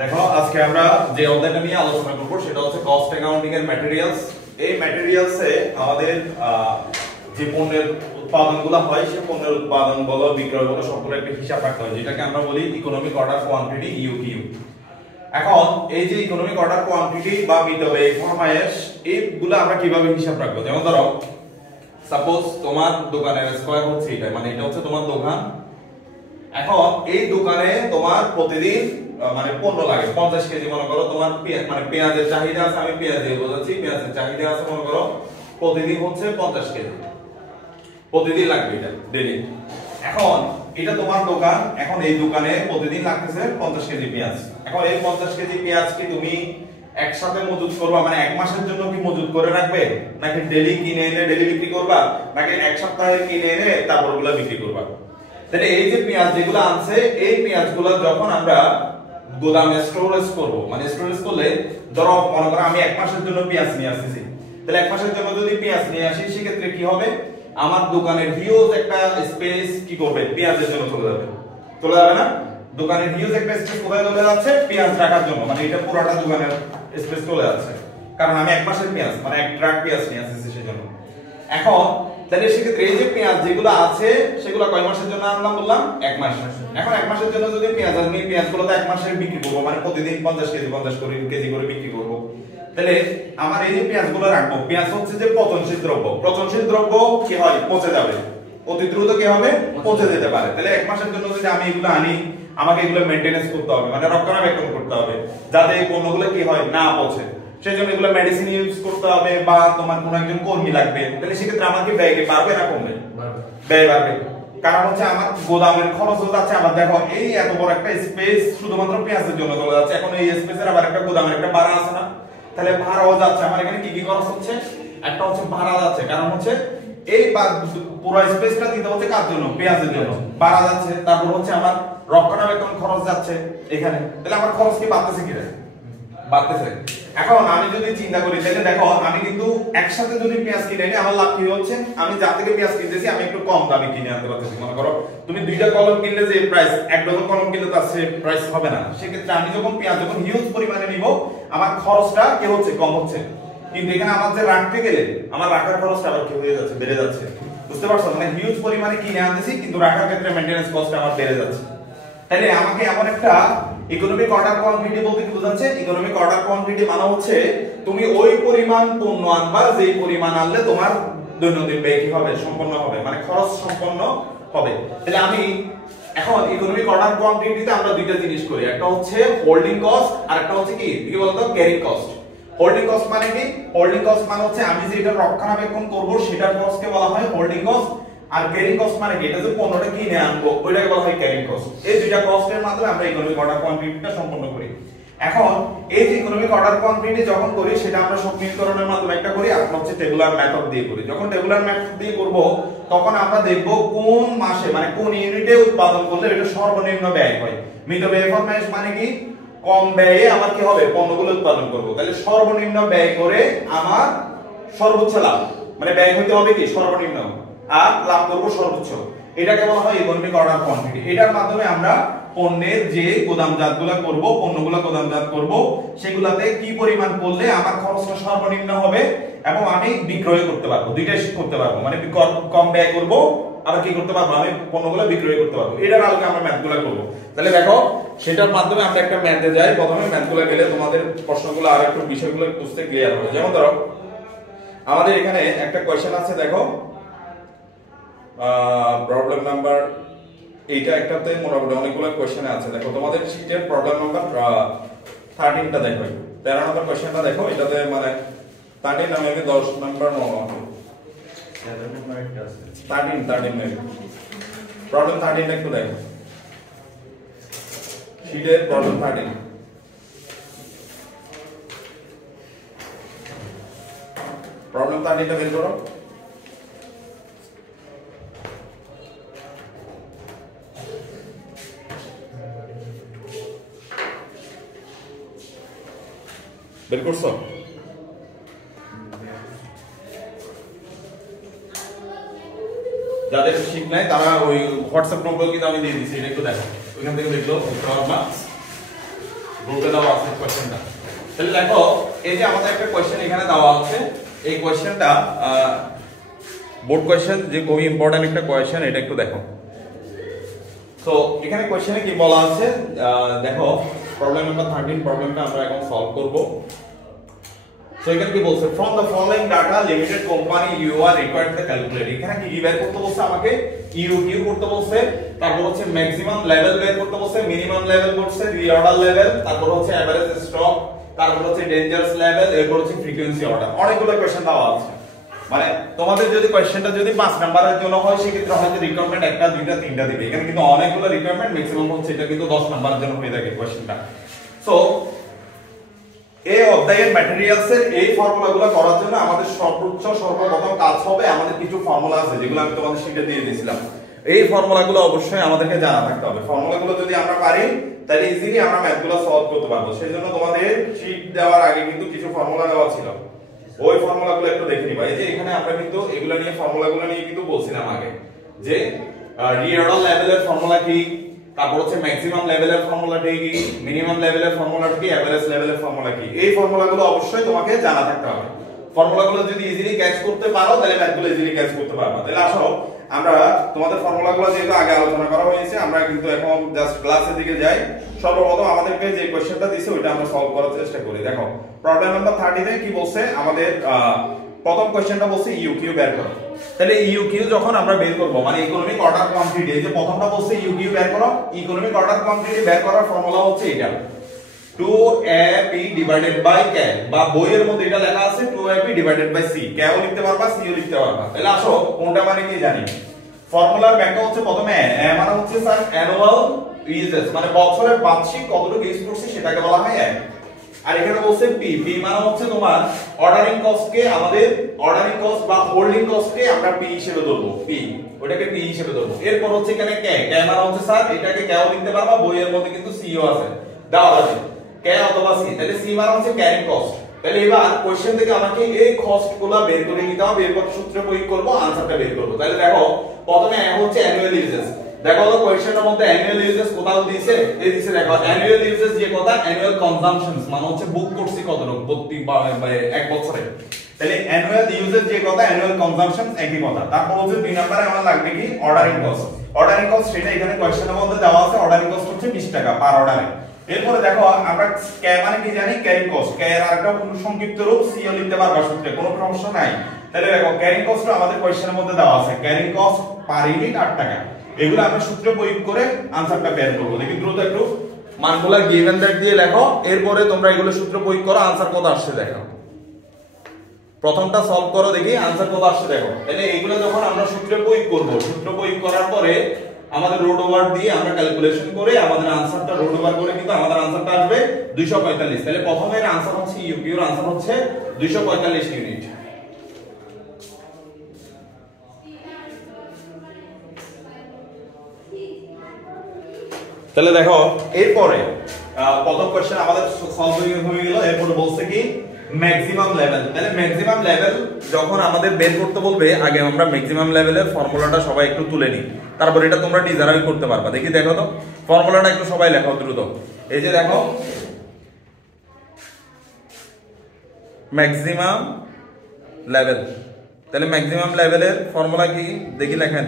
দেখো আজকে আমরা যে অধ্যায়টা নিয়ে আলোচনা করব সেটা হচ্ছে কস্ট অ্যাকাউন্টিং এর ম্যাটেরিয়ালস। এই ম্যাটেরিয়ালসে আমাদের যে পণ্যের উৎপাদনগুলো হয় সেই পণ্যের উৎপাদনগুলো বিক্রয়গুলো সবগুলো একটা হিসাব রাখতে হয়, যেটাকে আমরা বলি ইকোনমিক অর্ডার কোয়ান্টিটি ইউকিউ। এখন এই যে ইকোনমিক অর্ডার কোয়ান্টিটি বা মিতব্যয় ফরমায়েশ এইগুলো আমরা কিভাবে হিসাব রাখবো? যেমন ধরো সাপোজ তোমার দোকানের স্কয়ার হচ্ছে এটা, মানে এটা হচ্ছে তোমার দোকান। এখন এই দোকানে তোমার প্রতিদিন মানে পণ্য লাগে 50 কেজি, মনে করো তোমার মানে পেঁয়াজের চাহিদা আছে, আমি পেঁয়াজ দিয়ে বোঝাচ্ছি, পেঁয়াজের চাহিদা আছে মনে করো প্রতিদিন হচ্ছে 50 কেজি, প্রতিদিন লাগবে এটা ডেইলি। এখন এটা তোমার দোকান, এখন এই দোকানে প্রতিদিন লাগতেছে 50 কেজি পেঁয়াজ। এখন এই 50 কেজি পেঁয়াজ কি তুমি একসাথে মজুত করবা, মানে এক মাসের জন্য কি মজুত করে রাখবে, নাকি ডেইলি কিনে এনে ডেইলি বিক্রি করবা, নাকি এক সপ্তাহে কিনে এনে তারপর ওগুলা বিক্রি করবা? তাহলে এই যে পেঁয়াজ যেগুলো আনছে, এই পেঁয়াজগুলো যখন আমরা গোদামে স্টোরেজ করব, মানে স্টোরেজ করলে ধরো মনে করো আমি এক মাসের জন্য পেঁয়াজ নিয়ে আসছি, তাহলে এক মাসের জন্য যদি পেঁয়াজ নিয়ে আসি সেক্ষেত্রে কি হবে, আমার দোকানের হিউজ একটা স্পেস কি করবে, পেঁয়াজের জন্য চলে যাবে না? দোকানের হিউজ একটা স্পেস কোথায় চলে যাচ্ছে? পেঁয়াজ রাখার জন্য, মানে এটা পুরোটা দোকানের স্পেস চলে যাচ্ছে, কারণ আমি এক মাসের পেঁয়াজ মানে এক ট্রাক পেঁয়াজ নিয়ে আসছি সেজন্য। এখন তাহলে সেক্ষেত্রে এই যে পেঁয়াজ যেগুলো আছে সেগুলো কয় মাসের জন্য আনলাম বললাম? এক মাস। এখন এক মাসের জন্য যদি পেঁয়াজ আমি পেঁয়াজগুলো তো এক মাসে বিক্রি করব, মানে প্রতিদিন 50 কেজি করে বিক্রি করব, তাহলে আমার এই যে পেঁয়াজগুলো রাখবো, পেঁয়াজ হচ্ছে যে পচনশীল দ্রব্য, পচনশীল দ্রব্য কি হয়, পচে যাবে, অতি দ্রুত কি হবে, পচে যেতে পারে। তাহলে এক মাসের জন্য যদি আমি এগুলো আনি, আমাকে এগুলো মেইনটেনেন্স করতে হবে, মানে রক্ষণাবেক্ষণ করতে হবে যাতে এই পণ্যগুলো কি হয়, না পচে। সেজন্য এগুলো মেডিসিন ইউজ করতে হবে, বা তোমার কোন একজন কর্মী লাগবে, তাহলে সেক্ষেত্রে আমাকে ব্যয় বাড়বে না কমবে? ব্যয় বাড়বে, কারণ হচ্ছে আমার গোদামের খরচ হয়ে যাচ্ছে। আবার দেখো এই এত বড় একটা স্পেস শুধুমাত্র পেঁয়াজের জন্য চলে যাচ্ছে, এখন এই স্পেসের আবার একটা গোদামের একটা ভাড়া আছে না, তাহলে ভাড়াও যাচ্ছে। আমার এখানে কি কি খরচ হচ্ছে? একটা হচ্ছে ভাড়া যাচ্ছে, কারণ হচ্ছে এই পুরো স্পেসটা দিতে হচ্ছে কার জন্য? পেঁয়াজের জন্য, ভাড়া যাচ্ছে। তারপর হচ্ছে আমার রক্ষণাবেক্ষণ খরচ যাচ্ছে এখানে, তাহলে আমার খরচ কি বাড়তেছে কিনা? বাড়তেছে। এখন আমি যদি চিন্তা করি তাহলে দেখো আমি কিন্তু একসাথে যদি পেঁয়াজ কিনে নিই, আমার লাভ কি হচ্ছে? আমি যা থেকে পেঁয়াজ কিনতেছি আমি একটু কম দামে কিনে আনতে পারতেছি। মনে করো তুমি দুইটা কলম কিনলে যে প্রাইস, এক ডজন কলম কিনলে তার সে প্রাইস হবে না। সেক্ষেত্রে আমি যখন পেঁয়াজ যখন হিউজ পরিমাণে নিব, আমার খরচটা কি হচ্ছে? কম হচ্ছে। কিন্তু এখানে আমার যে রাখতে গেলে আমার রাখার খরচটা আবার কি হয়ে যাচ্ছে? বেড়ে যাচ্ছে। বুঝতে পারছো? মানে হিউজ পরিমাণে কিনে আনতেছি কিন্তু রাখার ক্ষেত্রে মেইনটেনেন্স কস্ট আমার বেড়ে যাচ্ছে। তাহলে আমাকে এমন একটা ইকোনমিক অর্ডার কোয়ান্টিটি বলতে কি বোঝাচ্ছে? ইকোনমিক অর্ডার কোয়ান্টিটি মানে হচ্ছে তুমি ওই পরিমাণ পণ্য আনবা যেই পরিমাণ আনলে তোমার দৈনন্দিন ব্যয় কি হবে? সম্পন্ন হবে, মানে খরচ সম্পন্ন হবে। তাহলে আমি এখন ইকোনমিক অর্ডার কোয়ান্টিটিতে আমরা দুইটা জিনিস করি, একটা হচ্ছে হোল্ডিং কস্ট আর একটা হচ্ছে কি বলতো? Carrying cost. হোল্ডিং কস্ট মানে কি? হোল্ডিং কস্ট মানে হচ্ছে আমি যে এটা রক্ষণাবেক্ষণ করব সেটার কস্টকে বলা হয় হোল্ডিং কস্ট। আর ক্যারিং কস্ট মানে কি? এটা যে পণ্যটা কিনে আনবো ওইটাকে বলা হয় ক্যারিং কস্ট। এই দুইটা কস্টের মাধ্যমে আমরা ইকোনমিক অর্ডার কোয়ান্টিটিটা সম্পন্ন করি। এখন এই যে ইকোনমিক অর্ডার কোয়ান্টিটি যখন করি সেটা আমরা সমীকরণের মাধ্যমে একটা করি, আর হচ্ছে টেবুলার মেথড দিয়ে করি। যখন টেবুলার মেথড দিয়ে করব তখন আমরা দেখব কোন মাসে মানে কোন ইউনিটে উৎপাদন করলে এটা সর্বনিম্ন ব্যয় হয়। মিতব্যয় ফরমায়েশ মানে কি? কম ব্যয়ে আমার কি হবে? পণ্যগুলো উৎপাদন করব। তাহলে সর্বনিম্ন ব্যয় করে আমার সর্বোচ্চ লাভ, মানে ব্যয় হতে হবে কি? সর্বনিম্ন, আর লাভ করব সর্বোচ্চ। এটাকে বলা হয় ইকোনমিক অর্ডার কোয়ান্টিটি। এটার মাধ্যমে আমরা পণ্যের যে গোদামজাতগুলো করব, পণ্যগুলো গোদামজাত করব, সেগুলাতে কি পরিমাণ করলে আমার খরচটা সর্বনিম্ন হবে এবং আমি বিক্রয় করতে পারবো, দুইটাই করতে পারবো। মানে কম ব্যয় করব, আবার কি করতে পারবো? আমি পণ্যগুলো বিক্রয় করতে পারবো। এটার আলোকে আমরা ম্যাথগুলো করব। তাহলে দেখো সেটার মাধ্যমে আমরা একটা ম্যাথে যাই। প্রথমে ম্যাথগুলো গেলে তোমাদের প্রশ্নগুলো আর একটু বিষয়গুলো বুঝতে ক্লিয়ার হবে। যেমন ধরো আমাদের এখানে একটা কোশ্চেন আছে, দেখো প্রবলেম নাম্বার এইটা একটাতে মোটামুটি অনেকগুলো কোশ্চেন আছে। দেখো তোমাদের শীটের প্রবলেম নাম্বার 13টা দেখো, 13 নম্বর কোশ্চেনটা দেখো। এটাতে মানে 13 নামে 10 নাম্বার মনে হয় 13 মেবি প্রবলেম 13 একটু দেখো, শীটের প্রবলেম 13। প্রবলেম 13টা বের করো। বের করছো? যাদের শিখ নাই তারা ওই হোয়াটসঅ্যাপ গ্রুপে কিন্তু আমি দিয়ে দিয়েছি, এটা একটু দেখো, ওইখান থেকে দেখলো গ্রুপে দেওয়া আছে কোশ্চেনটা। তাহলে দেখো এই যে আমাদের একটা কোশ্চেন এখানে দেওয়া আছে, এই কোশ্চেনটা বোর্ড কোশ্চেন, যে খুবই ইম্পর্টেন্ট একটা কোশ্চেন, এটা একটু দেখো। তো এখানে কোশ্চেনে কি বলা আছে দেখো, প্রবলেম নাম্বার 13, প্রবলেমটা আমরা এখন সলভ করব। সো এখানে কি বলছে, from the following data limited company you are required to calculate. এখানে কি বের করতে বলছে আমাকে, ইউ কিউ করতে বলছে, তারপর হচ্ছে ম্যাক্সিমাম লেভেল বের করতে বলছে, মিনিমাম লেভেল করছে, রিঅর্ডার লেভেল, তারপর হচ্ছে এভারেজ স্টক, তারপর হচ্ছে ডেঞ্জারাস লেভেল, এরপর হচ্ছে ফ্রিকোয়েন্সি অর্ডার। অনেকগুলো কোশ্চেন দেওয়া আছে, মানে তোমাদের যদি কোশ্চেনটা যদি 5 নাম্বারের জন্য হয় সেক্ষেত্রে হয়তো রিকোয়ারমেন্ট 1টা 2টা 3টা দিবে। এখানে কিন্তু অনেকগুলো রিকোয়ারমেন্ট, ম্যাক্সিমাম হচ্ছে এটা কিন্তু 10 নাম্বারের জন্য হয়ে থাকে কোশ্চেনটা। সো এই অধ্যায়ের ম্যাটেরিয়ালসের এই ফর্মুলাগুলো করার জন্য আমাদের সর্বপ্রথম কাজ হবে, আমাদের কিছু ফর্মুলা আছে যেগুলো আমি তোমাদের শিখে দিয়ে দিয়েছিলাম। এই ফর্মুলাগুলো অবশ্যই আমাদেরকে জানা থাকতে হবে। ফর্মুলাগুলো যদি আমরা পারি তাহলে ইজিলি আমরা ম্যাথগুলো সলভ করতে পারবো। সেজন্য তোমাদের শীট দেওয়ার আগে কিন্তু কিছু ফর্মুলা দেওয়া ছিল, ওই ফর্মুলাগুলো একটু দেখে নিবা। এই যে এখানে আমরা কিন্তু এগুলো নিয়ে ফর্মুলাগুলো নিয়ে কিন্তু বলছিলাম আগে, যে রিঅর্ডার লেভেলের ফর্মুলা কি, তারপর হচ্ছে ম্যাক্সিমাম লেভেলের ফর্মুলাটা কি, মিনিমাম লেভেলের ফর্মুলাটা কি, এভারেজ লেভেলের ফর্মুলা কি। এই ফর্মুলাগুলো অবশ্যই তোমাকে জানা থাকতে হবে। ফর্মুলাগুলো যদি ইজিলি ক্যাচ করতে পারো তাহলে ম্যাথগুলো ইজিলি ক্যাচ করতে পারবে। তাহলে আসো আমরা তোমাদের ফর্মুলাগুলো যেহেতু আগে আলোচনা করা হয়েছে, আমরা কিন্তু এখন জাস্ট ক্লাসের দিকে যাই। সর্বপ্রথম আমাদেরকে যে কোশ্চেনটা দিয়েছে ওইটা আমরা সলভ করার চেষ্টা করি। দেখো প্রবলেম নাম্বার 30 তে কি বলছে আমাদের, প্রথম কোশ্চেনটা বলছে ইউ কিউ বের করো। তাহলে ইউ কিউ যখন আমরা বের করব, মানে ইকোনমিক অর্ডার কোয়ান্টিটি, এই যে প্রথমটা বলছে ইউ কিউ বের করো, ইকোনমিক অর্ডার কোয়ান্টিটি বের করার ফর্মুলা হচ্ছে এটা 2ab ডিভাইডেড বাই k, বা বইয়ের মধ্যে এটা লেখা আছে 2ab divided by c। k ও লিখতে পারবা, c ও লিখতে পারবা। তাহলে আসো কোনটা মানে কি জানি। ফর্মুলার ব্যাখ্যা হচ্ছে প্রথমে a মানে হচ্ছে স্যার অ্যানুয়াল ইউজেস, মানে বছরে বার্ষিক কতটুকু ইউজ করছি সেটাকে বলা হয় a। আর এখানে বলছে p, p মানে হচ্ছে তোমার অর্ডারিং কস্ট কে, আমাদের অর্ডারিং কস্ট বা হোল্ডিং কস্ট কে আমরা p হিসেবে ধরবো, p ওটাকে p হিসেবে ধরবো। এরপর হচ্ছে এখানে k, k মানে হচ্ছে স্যার এটাকে k ও লিখতে পারবা, বইয়ের মধ্যে কিন্তু c ও আছে দেওয়া আছে, k অথবা c। তাহলে c মানে হচ্ছে ক্যারিং কস্ট। তাহলে এবার কোশ্চেন থেকে আমাকে এই কস্টগুলো বের করে নিতে হবে, এরপর সূত্র প্রয়োগ করব, আনসারটা বের করব। তাহলে দেখো প্রথমে হচ্ছে অ্যানুয়াল ইউজেস। দেখো তো কোশ্চেনের মধ্যে অ্যানুয়াল ইউজেস কোথাও দিয়েছে, এই দিয়েছে। দেখো অ্যানুয়াল ইউজেস যে কথা, অ্যানুয়াল কনজাম্পশনস মানে হচ্ছে বুক করছি কতটুকু প্রতি এক বছরে। তাহলে অ্যানুয়াল ইউজেস যে কথা, অ্যানুয়াল কনজাম্পশন একই কথা। তারপর হচ্ছে 2 নম্বরে আমার লাগবে কি অর্ডারিং কস্ট। অর্ডারিং কস্ট সেটা এখানে কোশ্চেনের মধ্যে দেওয়া আছে, অর্ডারিং কস্ট হচ্ছে 20 টাকা পার অর্ডারে। এরপরে দেখো আমরা k মানে কি জানি, ক্যারিং কস্ট, k এর আরেকটা সংক্ষিপ্ত রূপ, c ও লিখতে পারবা সূত্রে, কোনো সমস্যা নাই। তাহলে দেখো ক্যারিং কস্ট আমাদের কোশ্চেনের মধ্যে দেওয়া আছে, ক্যারিং কস্ট পার ইউনিট 8 টাকা। এগুলো আমরা সূত্র প্রয়োগ করে আনসারটা বের করব। দেখি দ্রুত একটু মানগুলো গিভেন দ্যাট দিয়ে লেখো, এরপরে তোমরা এগুলো সূত্র প্রয়োগ করো, আনসার কত আসছে দেখো। প্রথমটা সলভ করো, দেখি আনসার কত আসছে দেখো। তাহলে এগুলো যখন আমরা সূত্র প্রয়োগ করব, সূত্র প্রয়োগ করার পরে আমাদের রুট ওভার দিয়ে আমরা ক্যালকুলেশন করে আমাদের আনসারটা রুট ওভার করে কিন্তু আমাদের আনসারটা আসবে 245। তাহলে প্রথমের আনসার হচ্ছে ইউ কিউ এর আনসার হচ্ছে 245 ইউনিট। তাহলে দেখো এরপরে প্রথম কোশ্চেন আমাদের সলভ হয়ে গেল। এরপরে বলছে কি ম্যাক্সিমাম লেভেল। তাহলে ম্যাক্সিমাম লেভেল যখন আমাদের বের করতে বলবে, আগে আমরা ম্যাক্সিমাম লেভেলের ফর্মুলাটা সবাই একটু তুলে নিই, তারপর এটা তোমরা ডিজাইন করতে পারবা। দেখি দেখো তো ফর্মুলাটা একটু সবাই লেখো দ্রুত। এই যে দেখো ম্যাক্সিমাম লেভেল, তাহলে ম্যাক্সিমাম লেভেলের ফর্মুলা কি দেখি লেখেন।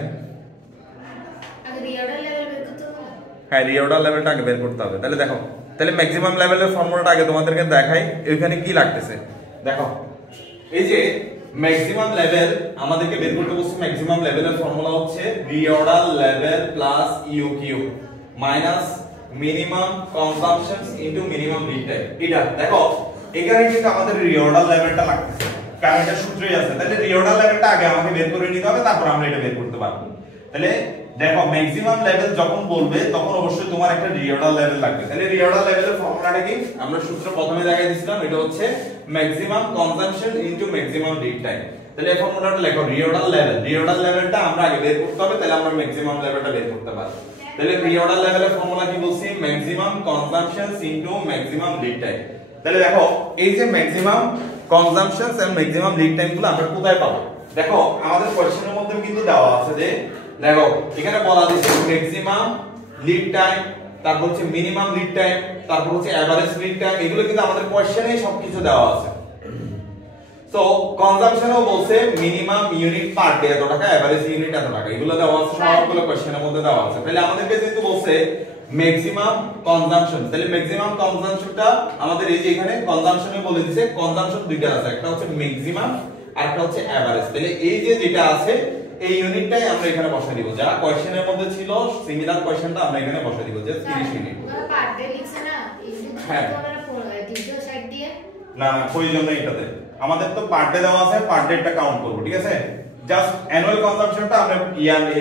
হ্যাঁ, রিঅর্ডার লেভেলটা আগে বের করতে হবে। তাহলে দেখো, তাহলে ম্যাক্সিমাম লেভেলের ফর্মুলাটা আগে তোমাদেরকে দেখাই, এখানে কি লাগতেছে দেখো। এই যে ম্যাক্সিমাম লেভেল আমাদেরকে বের করতে বলছে, ম্যাক্সিমাম লেভেলের ফর্মুলা হচ্ছে reorder level plus U Q minus minimum consumptions into minimum lead time. এটা দেখো এখানে কিন্তু আমাদের রিঅর্ডার লেভেলটা লাগতেছে, কারণ এটা সূত্রই আছে। তাহলে রিঅর্ডার লেভেলটা আগে আমাকে বের করে নিতে হবে, তারপর আমরা এটা বের করতে পারবো। তাহলে দেখো ম্যাক্সিমাম লেভেল যখন বলবে তখন অবশ্যই তোমার একটা রিঅর্ডার লেভেল লাগবে। তাহলে রিঅর্ডার লেভেলের ফর্মুলাটা কি আমরা সূত্র প্রথমে দেখাই দিয়েছিলাম, এটা হচ্ছে maximum consumption into maximum lead time. তাহলে এই ফর্মুলাটা লেখো রিঅর্ডার লেভেল, রিঅর্ডার লেভেলটা আমরা আগে বের করতে হবে, তাহলে আমরা ম্যাক্সিমাম লেভেলটা বের করতে পারবো। তাহলে রিঅর্ডার লেভেলের ফর্মুলা কি বলছি, maximum consumption into maximum lead time. তাহলে দেখো এই যে maximum consumption and maximum lead time গুলো আমরা কোথায় পাবো, দেখো আমাদের কোশ্চেনের মধ্যে কিন্তু দেওয়া আছে যে দেখো এখানে বলা আছে ম্যাক্সিমাম লিড টাইম, তারপর হচ্ছে মিনিমাম লিড টাইম, তারপর হচ্ছে এভারেজ লিড টাইম, এগুলো কিন্তু আমাদের কোশ্চেনেই সবকিছু দেওয়া আছে। তো কনজাম্পশনও বলছে মিনিমাম ইউনিট পার ডে এত টাকা, এভারেজ ইউনিট এত টাকা, এগুলো দেওয়া আছে, সবগুলো কোশ্চেনের মধ্যে দেওয়া আছে। তাহলে আমাদেরকে যেহেতু বলছে ম্যাক্সিমাম কনজাম্পশন, তাহলে ম্যাক্সিমাম কনজাম্পশনটা আমাদের এই যে এখানে কনজাম্পশনে বলে দিয়েছে, কনজাম্পশন দুইটা আছে, একটা হচ্ছে ম্যাক্সিমাম আর একটা হচ্ছে এভারেজ। তাহলে এই যে যেটা আছে এই ইউনিটটাই আমরা এখানে বসাই দিব, যা কোশ্চেনের মধ্যে ছিল সিমিলার কোশ্চেনটা আমরা এখানে বসাই দিব, যে 30 ইউনিট। পার ডে লিখছে না, হ্যাঁ দ্বিতীয় সাইড দিয়ে না না প্রয়োজন নেই এটাতে, আমাদের তো পার ডে দেওয়া আছে, পার ডেটা কাউন্ট করব, ঠিক আছে? জাস্ট অ্যানুয়াল কনজাম্পশনটা আমরা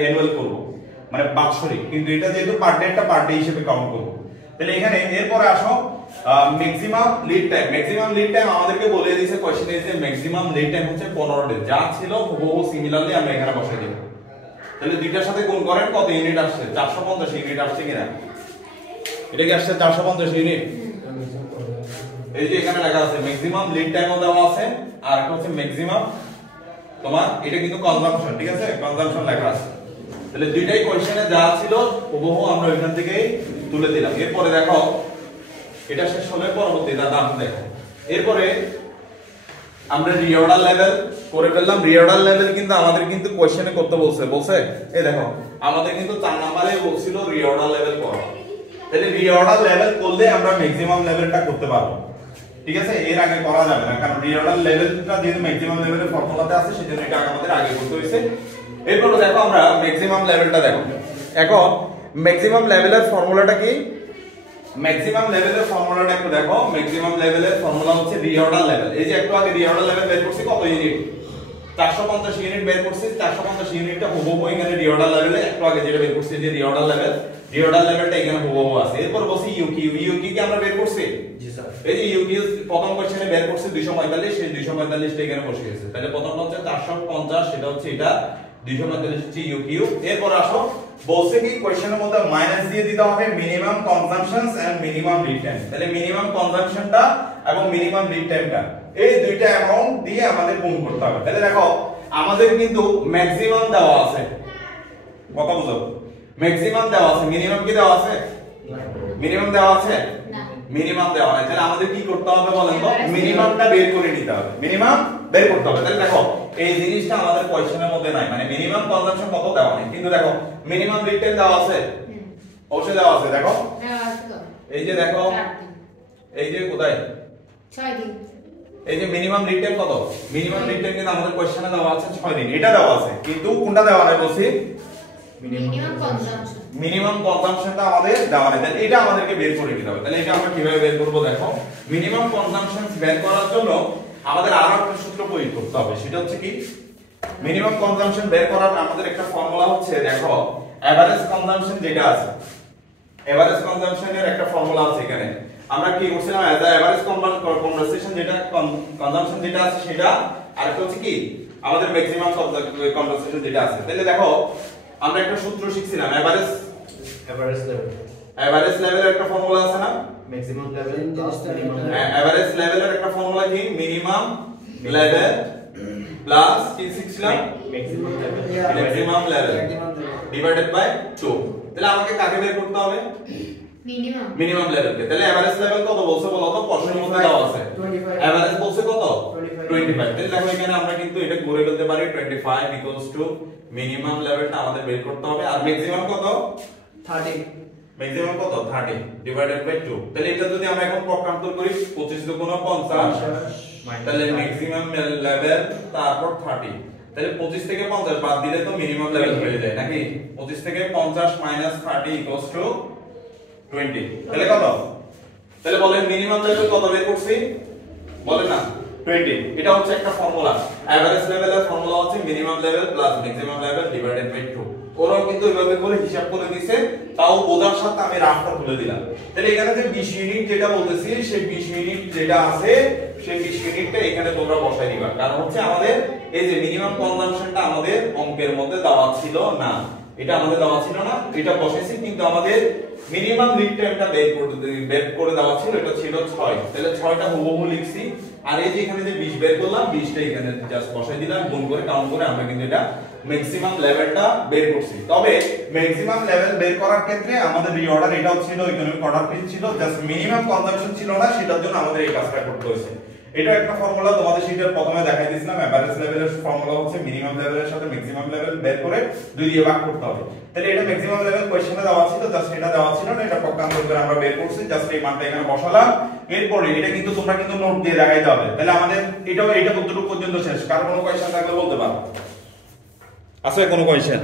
অ্যানুয়াল করব, মানে বাৎসরিক, কিন্তু এটা যেহেতু পার ডেটা পার ডে হিসেবে কাউন্ট করব। তাহলে এখানে এরপরে আসো maximum lead time. Maximum lead time আমাদেরকে বলে দিয়েছে কোশ্চেনে যে ম্যাক্সিমাম লিড টাইম হচ্ছে 15 ডে, যা ছিল হুবহু সিমিলারলি আমরা এখানে বসাই দেব। তাহলে দুইটার সাথে গুণ করেন কত ইউনিট আসছে? 450 ইউনিট আসছে কিনা? এটা কি আসছে 450 ইউনিট? এই যে এখানে লেখা আছে ম্যাক্সিমাম লিড টাইমও দেওয়া আছে, আর একটা হচ্ছে ম্যাক্সিমাম তোমার এটা কিন্তু কনজাম্পশন, ঠিক আছে? কনজাম্পশন লেখা আছে। তাহলে দুইটাই কোশ্চেনে যা ছিল হুবহু আমরা এখান থেকেই তুলে দিলাম। এরপরে দেখো এটা শেষ হলে পরবর্তী দাম দেখো, এরপরে আমরা রিঅর্ডার লেভেল করে ফেললাম। রিঅর্ডার লেভেল কিন্তু আমাদের কিন্তু কোশ্চেনে করতে বলছে এই দেখো আমাদের কিন্তু 4 নম্বরে বলছিল রিঅর্ডার লেভেল করো। তাহলে রিঅর্ডার লেভেল করলে আমরা ম্যাক্সিমাম লেভেলটা করতে পারবো, ঠিক আছে? এর আগে করা যাবে না, কারণ রিঅর্ডার লেভেলটা যেহেতু ম্যাক্সিমাম লেভেলের ফর্মুলাতে আছে সেজন্য এটা আমাদের আগে করতে হয়েছে। এরপর দেখো আমরা ম্যাক্সিমাম লেভেলটা দেখো। এখন ম্যাক্সিমাম লেভেলের ফর্মুলাটা কি? ম্যাক্সিমাম লেভেলের ফর্মুলাটা একটু দেখো। ম্যাক্সিমাম লেভেলের ফর্মুলা হচ্ছে রিঅর্ডার লেভেল। এই যে একটু আগে রিঅর্ডার লেভেল বের করছি কত ইউনিট? 450 ইউনিট বের করছি। 450 ইউনিটটা হুবহু এখানে রিঅর্ডার লেভেলে একটু আগে যেটা বের করছি যে রিঅর্ডার লেভেলটা এখানে হুবহু আছে। এরপর বসি ইউকিউ কি আমরা বের করছি? জি স্যার। এই যে ইউকিউ প্রথম কোশ্চেনে বের করছি 245, সেই 245 টা এখানে বসে গেছে। তাহলে প্রথমটা হচ্ছে 450, সেটা হচ্ছে এটা 245 হচ্ছে ইউকিউ। এরপর আসো বলছে কি কোশ্চেনের মধ্যে মাইনাস দিয়ে দিতে হবে minimum consumptions and minimum lead time. তাহলে মিনিমাম কনজাম্পশনটা এবং মিনিমাম লিড টাইমটা এই দুইটা অ্যামাউন্ট দিয়ে আমাদের গুণ করতে হবে। তাহলে দেখো আমাদের কিন্তু ম্যাক্সিমাম দেওয়া আছে, কত বুঝো? ম্যাক্সিমাম দেওয়া আছে, মিনিমাম কি দেওয়া আছে? মিনিমাম দেওয়া আছে না, মিনিমাম দেওয়া নাই। তাহলে আমাদের কি করতে হবে বলেন তো? মিনিমামটা বের করে নিতে হবে, মিনিমাম বের করতে হবে। তাহলে দেখো এই জিনিসটা আমাদের কোশ্চেনের মধ্যে নাই, মানে মিনিমাম কনজাম্পশন কত দেওয়া নাই, কিন্তু দেখো মিনিমাম লিড টাইম দেওয়া আছে, অবশ্যই দেওয়া আছে। দেখো এই যে দেখো এই যে কোথায় 6 দিন, এই যে মিনিমাম লিড টাইম কত? মিনিমাম লিড টাইম কিন্তু আমাদের কোশ্চেনে দেওয়া আছে 6 দিন, এটা দেওয়া আছে, কিন্তু কোনটা দেওয়া নাই বলছি? মিনিমাম কনজাম্পশনটা আমাদের দেওয়া নেই। তাহলে এটা আমাদেরকে বের করে নিতে হবে। তাহলে এটা আমরা কিভাবে বের করব দেখো। মিনিমাম কনজাম্পশন বের করার জন্য আমাদের আরো একটা সূত্র প্রয়োগ করতে হবে, সেটা হচ্ছে কি মিনিমাম কনজাম্পশন বের করার আমাদের একটা ফর্মুলা হচ্ছে দেখো এভারেজ কনজাম্পশন যেটা আছে, এভারেজ কনজাম্পশনের একটা ফর্মুলা আছে এখানে। আমরা কি করছিলাম এজ আ এভারেজ কনভারসেশন যেটা কনজাম্পশন যেটা আছে সেটা, আর একটা হচ্ছে কি আমাদের ম্যাক্সিমাম কনভারসেশন যেটা আছে। তাহলে দেখো আমরা একটা সূত্র শিখছিলাম এভারেজ লেভেলের একটা ফর্মুলা আছে না? ম্যাক্সিমাম লেভেল এভারেজ লেভেলের একটা ফর্মুলা কি? মিনিমাম লেভেল প্লাস কি শিখছিলাম? Maximum level divided by 2। তাহলে আমাকে কাকে বের করতে হবে? মিনিমাম লেভেলকে। তাহলে এভারেজ লেভেল কত বলছে বলো তো? প্রশ্নের মধ্যে দেওয়া আছে এভারেজ বলছে কত? 25। তাহলে দেখো এখানে আমরা কিন্তু এটা করে ফেলতে পারি 25 ইকুয়ালস টু মিনিমাম লেভেলটা আমাদের বের করতে হবে, আর ম্যাক্সিমাম কত? 30। ম্যাক্সিমাম কত? 30 ডিভাইডেড বাই 2। তাহলে এটা যদি আমরা এখন পক্ষান্তর করি 25 দুগুণ 50, তাহলে ম্যাক্সিমাম লেভেল তারপর 30। তাহলে 25 থেকে 50 বাদ দিলে তো মিনিমাম লেভেল হয়ে যায় নাকি? 25 থেকে 50 মাইনাস 30 ইকুয়ালস টু 20। তাহলে কত? তাহলে বলেন মিনিমাম লেভেল কত বের করছি? বলেন না 20। এটা হচ্ছে একটা ফর্মুলা। এভারেজ লেভেলের ফর্মুলা হচ্ছে minimum level plus maximum level divided by 2। ওরাও কিন্তু এইভাবে করে হিসাব করে দিয়েছে, তাও বোঝার সাথে আমি রাফটা তুলে দিলাম। তাহলে এখানে যে 20 ইউনিট যেটা বলতেছি সেই 20 ইউনিট যেটা আছে সেই 20 ইউনিটটা এখানে তোমরা বসাই দিবা, কারণ হচ্ছে আমাদের এই যে মিনিমাম কনজাম্পশনটা আমাদের অঙ্কের মধ্যে দেওয়া ছিল না। এটা আমাদের দেওয়া ছিল না, এটা বসাইছি, কিন্তু আমাদের মিনিমাম লিড টাইমটা বের করে দেওয়া ছিল, এটা ছিল 6। তাহলে 6টা হুবহু লিখছি, আর এই যে এখানে যে 20 বের করলাম, 20টা এখানে জাস্ট বসাই দিলাম, গুণ করে কাউন্ট করে আমরা কিন্তু এটা ম্যাক্সিমাম লেভেলটা বের করছি। তবে ম্যাক্সিমাম লেভেল বের করার ক্ষেত্রে আমাদের রিঅর্ডার এটাও ছিল, ইকোনমিক অর্ডার প্রিন্ট ছিল, জাস্ট মিনিমাম কনজাম্পশন ছিল না, সেটার জন্য আমাদের এই কাজটা করতে হয়েছে। এটা একটা ফর্মুলা তোমাদের শীটের প্রথমে দেখাই দিয়েছিলাম, এভারেজ লেভেলের ফর্মুলা হচ্ছে মিনিমাম লেভেলের সাথে ম্যাক্সিমাম লেভেল বের করে 2 দিয়ে ভাগ করতে হবে। তাহলে এটা ম্যাক্সিমাম লেভেল কোশ্চেনে দেওয়া ছিল, জাস্ট এটা দেওয়া ছিল না, এটা পক্ষান্তর করে আমরা বের করছি, জাস্ট এই মানটা এখানে বসালাম। এরপরে এটা কিন্তু তোমরা কিন্তু নোট দিয়ে দেখাইতে হবে। তাহলে আমাদের এটা কতটুকু পর্যন্ত শেষ, কার কোনো কোশ্চেন থাকলে বলতে পারো। আসলে কোনো কোশ্চেন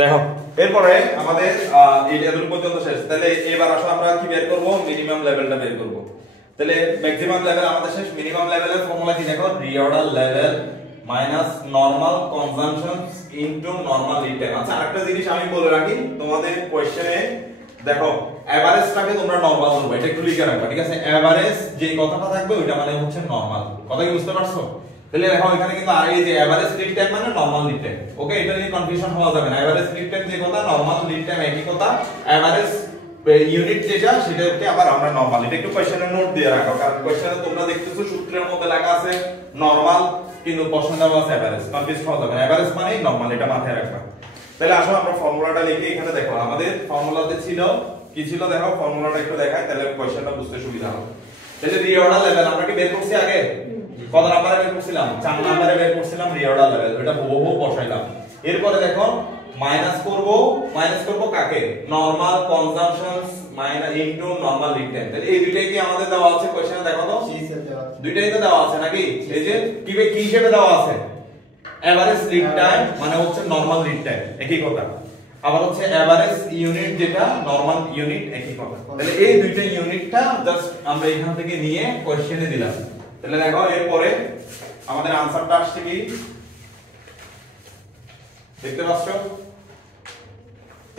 দেখো, এরপরে আমাদের এই লেভেল পর্যন্ত শেষ। তাহলে এবার আসলে আমরা কি বের করব, মিনিমাম লেভেলটা বের করব। তাহলে ম্যাক্সিমাম লেভেল আমাদের শেষ। মিনিমাম লেভেলের ফর্মুলা কি দেখো, reorder level minus normal consumption into normal lead time. আচ্ছা আরেকটা জিনিস আমি বলে রাখি, তোমাদের কোশ্চেনে দেখো এভারেজটাকে তোমরা নরমাল ধরবে, এটা একটু লিখে রাখবা, ঠিক আছে? এভারেজ যে কথাটা থাকবে ওইটা মানে হচ্ছে নরমাল। কথা কি বুঝতে পারছো? তাহলে দেখো এখানে কিন্তু আর এই যে এভারেজ লিড টাইম মানে নরমাল লিড টাইম। ওকে, এটা নিয়ে কনফিউশন হওয়া যাবে না। এভারেজ লিড টাইম যে কথা, নরমাল লিড টাইম একই কথা। এভারেজ ইউনিট যেটা সেটাকে আবার আমরা নরমাল, এটা একটু কোশ্চেনে নোট দিয়ে রাখো, কারণ কোশ্চেনে তোমরা দেখতেছো সূত্রের মধ্যে লেখা আছে নরমাল, কিন্তু প্রশ্ন দেওয়া আছে এভারেজ, কনফিউজ হওয়া যাবে না। এভারেজ মানে নরমাল, এটা মাথায় রাখবা। তাহলে আসো আমরা ফর্মুলাটা লিখি। এখানে দেখো আমাদের ফর্মুলাতে ছিল কি ছিল, দেখো ফর্মুলাটা একটু দেখাই, তাহলে কোশ্চেনটা বুঝতে সুবিধা হবে। তাহলে রিঅর্ডার লেভেল আমরা কি বের করছি আগে? কত নম্বরে বের করছিলাম? 4 নম্বরে বের করছিলাম রিঅর্ডার লেভেল, এটা হুবহু বসাইলাম। এরপরে দেখো মাইনাস করব কাকে, normal consumptions minus into normal lead time. তাহলে এই দুইটাই কি আমাদের দেওয়া আছে কোশ্চেনে? দেখো তো দুইটাই তো দেওয়া আছে নাকি? এই যে কি হিসেবে দেওয়া আছে, এভারেজ লিড টাইম মানে হচ্ছে নরমাল লিড টাইম, একই কথা। আবার হচ্ছে এভারেজ ইউনিট যেটা নরমাল ইউনিট, একই কথা। তাহলে এই দুইটা ইউনিটটা জাস্ট আমরা এখান থেকে নিয়ে কোশ্চেনে দিলাম। তাহলে দেখো এরপরে আমাদের আনসারটা আসছে কি, দেখতে পাচ্ছ?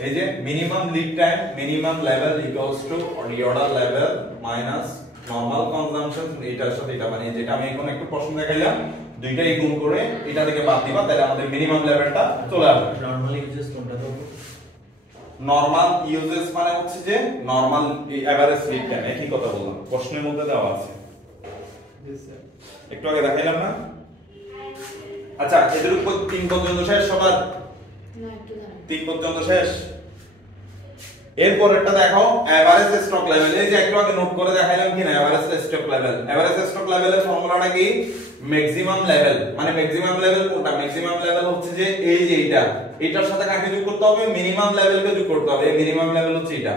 এই যে minimum lead time, minimum level equals to reorder level minus normal consumption, এটার সাথে এটা, মানে যেটা আমি এখন একটু প্রশ্ন দেখাইলাম, দুইটাই গুণ করে এটা থেকে বাদ দিবা, তাহলে আমাদের মিনিমাম লেভেলটা চলে আসবে। নরমাল ইউজেস কোনটা দেব? নরমাল ইউজেস মানে হচ্ছে যে নরমাল এভারেজ লিড টাইম, একই কথা বললাম, প্রশ্নের মধ্যে দেওয়া আছে, একটু আগে দেখাইলাম না? আচ্ছা এদের উপর 3 পর্যন্ত শেষ সবার? না একটু দাঁড়ান। 3 পর্যন্ত শেষ। এরপরেরটা দেখো এভারেজ স্টক লেভেল। এই যে একটু আগে নোট করে দেখাইলাম কি না, average stock level. Average stock লেভেলের ফর্মুলাটা কি, ম্যাক্সিমাম লেভেল, মানে ম্যাক্সিমাম লেভেল কোনটা? ম্যাক্সিমাম লেভেল হচ্ছে যে এই যে এটার সাথে কাকে যোগ করতে হবে? মিনিমাম লেভেলকে যোগ করতে হবে। এই মিনিমাম লেভেল হচ্ছে এটা।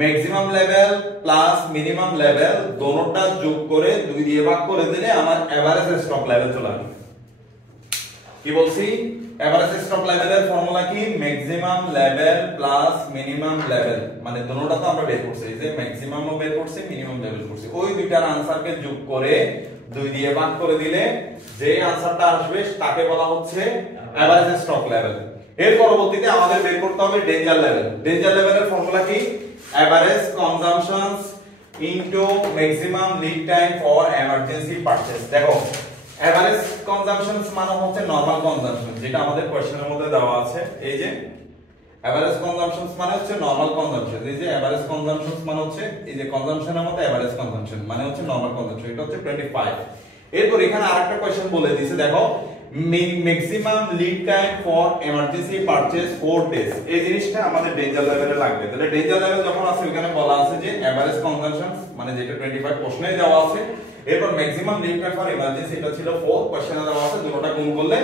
Maximum level plus minimum level দোনোটা যোগ করে 2 দিয়ে ভাগ করে দিলে আমার এভারেজ স্টক লেভেল চলে আসবে। কি বলছি? এভারেজ স্টক লেভেলের ফর্মুলা কি, maximum level plus minimum level, মানে দুটোটা তো আমরা বের করছি, এই যে ম্যাক্সিমামও বের করছি, মিনিমাম লেভেল করছি, ওই দুইটার আনসারকে যোগ করে 2 দিয়ে ভাগ করে দিলে যে আনসারটা আসবে তাকে বলা হচ্ছে এভারেজ স্টক লেভেল। এর পরবর্তীতে আমাদের বের করতে হবে ডেঞ্জার লেভেল। ডেঞ্জার লেভেলের ফর্মুলা কি, average consumptions into maximum lead time for emergency purchase. দেখো এভারেজ কনজাম্পশনস মানে হচ্ছে নরমাল কনজাম্পশন, যেটা আমাদের কোশ্চেনের মধ্যে দেওয়া আছে। এই যে এভারেজ কনজাম্পশনস মানে হচ্ছে নরমাল কনজাম্পশন, এই যে এভারেজ কনজাম্পশনস মানে হচ্ছে এই যে কনজাম্পশনের মধ্যে এভারেজ কনজাম্পশন মানে হচ্ছে নরমাল কনজাম্পশন, এটা হচ্ছে 25। এরপর এখানে আরেকটা কোশ্চেন বলে দিয়েছে, দেখো maximum lead time for emergency purchase 4 days. এই জিনিসটা আমাদের ডেঞ্জার লেভেলে লাগবে। তাহলে ডেঞ্জার লেভেল যখন আছে ওখানে বলা আছে যে এভারেজ কনজাম্পশন মানে যেটা 25 প্রশ্নেই দেওয়া আছে। এরপর maximum lead time for emergency এটা ছিল 4, কোশ্চেনে দেওয়া আছে, দুটোটা গুণ করলে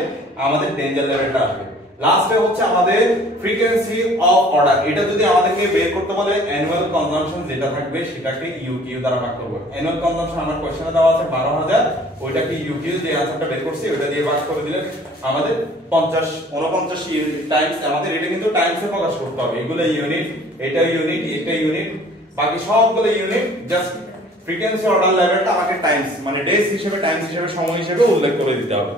আমাদের ডেঞ্জার লেভেলটা আসবে। লাস্টে হচ্ছে আমাদের ফ্রিকোয়েন্সি অফ অর্ডার। এটা যদি আমাদেরকে বের করতে বলে অ্যানুয়াল কনজাম্পশন যেটা থাকবে সেটাকে ইউকিউ দ্বারা ভাগ করব। অ্যানুয়াল কনজাম্পশন আমার কোশ্চেনে দেওয়া আছে 12000, ওইটাকে ইউকিউ যে আনসারটা বের করছি ওটা দিয়ে ভাগ করে দিলে আমাদের 49 টাইমস, আমাদের এটা কিন্তু টাইমসে প্রকাশ করতে হবে। এগুলো ইউনিট, এটা ইউনিট, এটা ইউনিট, বাকি সবগুলো ইউনিট, জাস্ট ফ্রিকোয়েন্সি অর্ডার লেভেলটা আমাকে টাইমস মানে ডেজ হিসেবে, টাইমস হিসেবে, সময় হিসেবে উল্লেখ করে দিতে হবে।